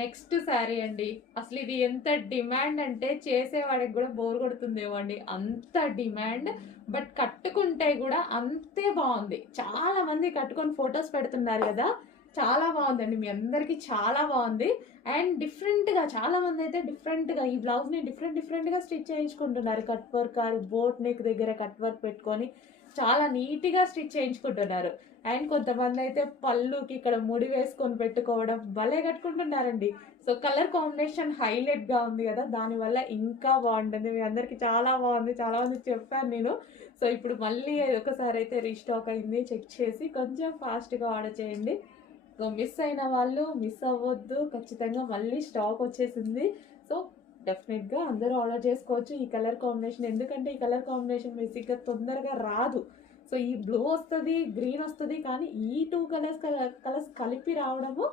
Next sari అండి. అసలు ఇది ఎంత డిమాండ్ అంటే చేసేవాడికి కూడా బోర్ కొడుతుందేమో అండి. అంత డిమాండ్. బట్ కట్టుకుంటే కూడా అంతే బాగుంది. చాలా మంది కట్టుకొని ఫొటోస్ పెడుతున్నారు కదా, చాలా బాగుందండి. మీ అందరికీ చాలా బాగుంది. అండ్ డిఫరెంట్గా చాలా మంది అయితే డిఫరెంట్గా ఈ బ్లౌజ్ని డిఫరెంట్గా స్టిచ్ చేయించుకుంటున్నారు. కట్ వర్క్ బోట్ నెక్ దగ్గర కట్ వర్క్ పెట్టుకొని చాలా నీట్గా స్టిచ్ చేయించుకుంటున్నారు. అండ్ కొంతమంది అయితే పళ్ళుకి ఇక్కడ ముడి వేసుకొని పెట్టుకోవడం భలే కట్టుకుంటున్నారండి. సో కలర్ కాంబినేషన్ హైలైట్గా ఉంది కదా, దానివల్ల ఇంకా బాగుంటుంది. మీ అందరికీ చాలా బాగుంది, చాలా మంది చెప్పాను నేను. సో ఇప్పుడు మళ్ళీ ఒకసారి అయితే రీస్టాక్ అయింది, చెక్ చేసి కొంచెం ఫాస్ట్గా ఆర్డర్ చేయండి. సో మిస్ అయిన వాళ్ళు మిస్ అవ్వద్దు, ఖచ్చితంగా మళ్ళీ స్టాక్ వచ్చేసింది. సో డెఫినెట్గా అందరూ ఆర్డర్ చేసుకోవచ్చు ఈ కలర్ కాంబినేషన్. ఎందుకంటే ఈ కలర్ కాంబినేషన్ బేసిక్గా తొందరగా రాదు. సో ఈ బ్లూ వస్తుంది, గ్రీన్ వస్తుంది, కానీ ఈ టూ కలర్స్ కలిపి రావడము